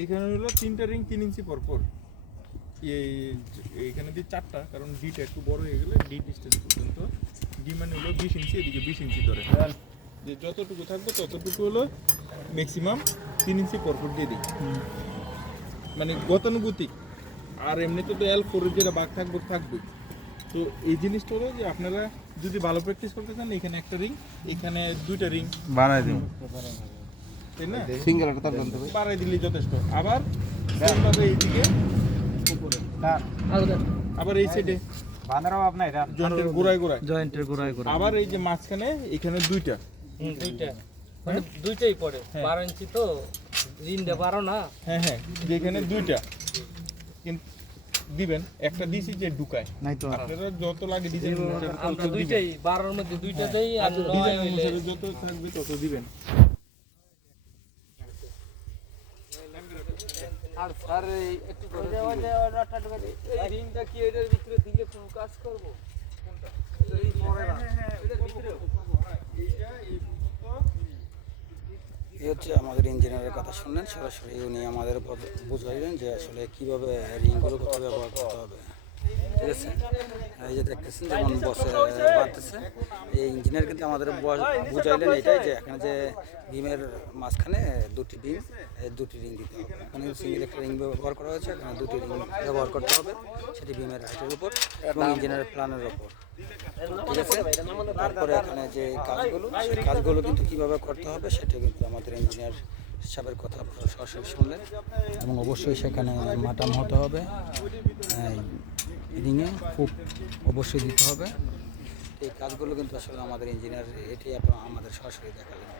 এইখানে হলো তিনটা রিং তিন ইঞ্চি পর পর এই এইখানে দিয়ে চারটা, কারণ ডিটা একটু বড় হয়ে গেলে ডি ডিস্টেন্স পর্যন্ত। ডি মানে হলো বিশ ইঞ্চি এদিকে বিশ ইঞ্চি ধরে। যে যতটুকু থাকবে ততটুকু হলো ম্যাক্সিমাম তিন ইঞ্চি পর পর দিয়ে দিই। মানে গতানুগতিক। আর এমনিতে তো এল ফোরের যেটা বাঘ থাকবে থাকবে। তো এই জিনিসটা হলো যে আপনারা যদি ভালো প্র্যাকটিস করতে চান, এখানে একটা রিং এখানে দুইটা রিং বানাই দিব। তাই না? সিঙ্গেল একটা তার জানতে বাড়াই দিলেই যথেষ্ট। আবার এইদিকে আবার এই সাইডে বাঁধারাও আপনার এটা জয়েন্টের গোড়ায় গোড়ায়। জয়েন্টের গোড়ায় গোড়ায়। আবার এই যে মাঝখানে এখানে দুইটা। দুইটা। মানে দুইটাই পড়ে। হ্যাঁ। বারো ইঞ্চি তো রিনটা বারো না? হ্যাঁ হ্যাঁ যে এখানে দুইটা। কিন্তু দিবেন একটা দিছি যে ঢুকায়। নাই তো। আপনারা যত লাগে ডিজাইন আমরা দুইটাই বারোর মধ্যে দুইটা দেই আর যত থাকবে তত দিবেন। আর স্যার এই একটু করে এই রিংটা কি এটার ভিতরে দিলে কোনো কাজ করব? না। এটার ভিতরে এই হচ্ছে আমাদের ইঞ্জিনিয়ারের কথা শুনলেন। সরাসরি উনি আমাদের বুঝাইলেন যে আসলে কীভাবে রিংগুলো কোথায় ব্যবহার করতে হবে। ঠিক আছে? এই যে দেখতেছেন, যেমন বসে বাড়তেছে। এই ইঞ্জিনিয়ার কিন্তু আমাদের বুঝাইলেন এটাই যে এখানে যে ডিমের মাঝখানে দুটি ডিম দুটি রিং দিতে হবে। এখানে সিঙ্গেল একটা রিং ব্যবহার করা হয়েছে, এখানে দুটি রিং ব্যবহার করতে হবে। সেটি ডিমের হাইটের উপর এবং ইঞ্জিনিয়ারের প্ল্যানের উপর। ঠিক আছে? তারপরে এখানে যে কাজগুলো, সেই কাজগুলো কিন্তু কীভাবে করতে হবে, সেটা কিন্তু আমাদের ইঞ্জিনিয়ার হিসাবের কথা সরাসরি শুনলেন। এবং অবশ্যই সেখানে মাটাম হতে হবে। রিঙে খুব অবশ্যই দিতে হবে। এই কাজগুলো কিন্তু আসলে আমাদের ইঞ্জিনিয়ার এটি আমাদের সরাসরি দেখালেন।